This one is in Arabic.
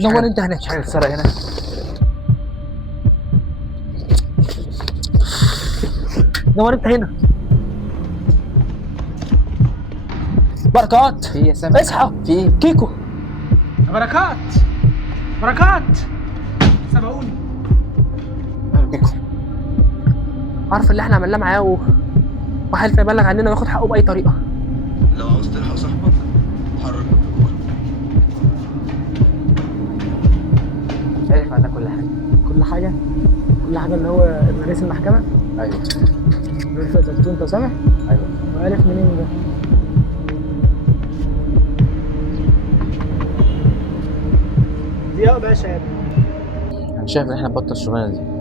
دور انت هناك. مش حاجه تتسرق هنا. دور انت هنا. بركات، في ايه يا سامح؟ اصحى. في ايه؟ كيكو. بركات بركات، سبقوني. ماله كيكو؟ عارف اللي احنا عملناه معاه وحالف يبلغ عننا وياخد حقه باي طريقه. لو عاوز تلحق صاحبك اتحرك ببطء. عارف عنها كل حاجه. كل حاجه، كل حاجه اللي هو ابن رئيس المحكمه. ايوه رفعت انت سامح. ايوه. وعرف منين ده؟ ضياء باشا يا ابني. انا شايف ان احنا نبطل الشغلانه دي.